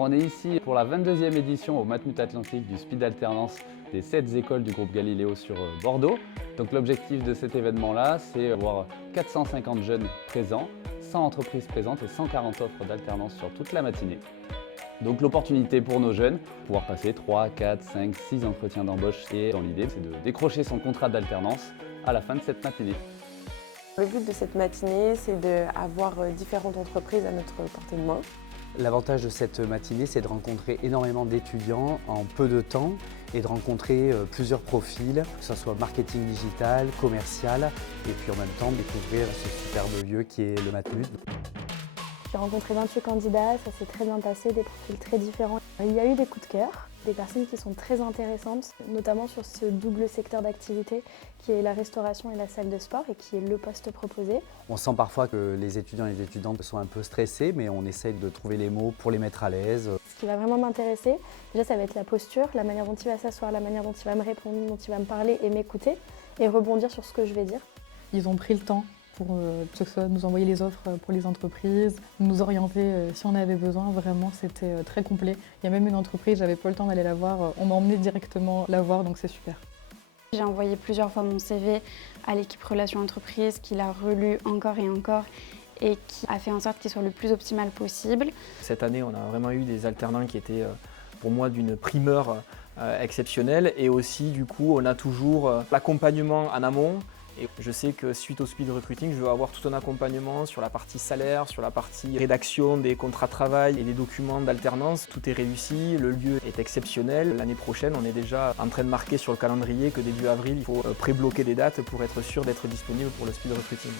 On est ici pour la 22e édition au Matmut Atlantique du Speed Alternance des 7 écoles du groupe Galileo sur Bordeaux. Donc l'objectif de cet événement-là, c'est avoir 450 jeunes présents, 100 entreprises présentes et 140 offres d'alternance sur toute la matinée. Donc l'opportunité pour nos jeunes, pouvoir passer 3, 4, 5, 6 entretiens d'embauche et dans l'idée, c'est de décrocher son contrat d'alternance à la fin de cette matinée. Le but de cette matinée, c'est d'avoir différentes entreprises à notre portée de main. L'avantage de cette matinée, c'est de rencontrer énormément d'étudiants en peu de temps et de rencontrer plusieurs profils, que ce soit marketing digital, commercial, et puis en même temps découvrir ce superbe lieu qui est le Matmut. J'ai rencontré 28 candidats, ça s'est très bien passé, des profils très différents. Il y a eu des coups de cœur, des personnes qui sont très intéressantes, notamment sur ce double secteur d'activité qui est la restauration et la salle de sport et qui est le poste proposé. On sent parfois que les étudiants et les étudiantes sont un peu stressés, mais on essaye de trouver les mots pour les mettre à l'aise. Ce qui va vraiment m'intéresser, déjà ça va être la posture, la manière dont il va s'asseoir, la manière dont il va me répondre, dont il va me parler et m'écouter et rebondir sur ce que je vais dire. Ils ont pris le temps pour que ce soit nous envoyer les offres pour les entreprises, nous orienter si on avait besoin. Vraiment, c'était très complet. Il y a même une entreprise, j'avais pas le temps d'aller la voir, on m'a emmené directement la voir, donc c'est super. J'ai envoyé plusieurs fois mon CV à l'équipe Relations Entreprises, qui l'a relu encore et encore et qui a fait en sorte qu'il soit le plus optimal possible. Cette année, on a vraiment eu des alternants qui étaient pour moi d'une primeur exceptionnelle et aussi du coup on a toujours l'accompagnement en amont. Et je sais que suite au speed recruiting, je veux avoir tout un accompagnement sur la partie salaire, sur la partie rédaction des contrats de travail et des documents d'alternance. Tout est réussi, le lieu est exceptionnel. L'année prochaine, on est déjà en train de marquer sur le calendrier que début avril, il faut pré-bloquer des dates pour être sûr d'être disponible pour le speed recruiting.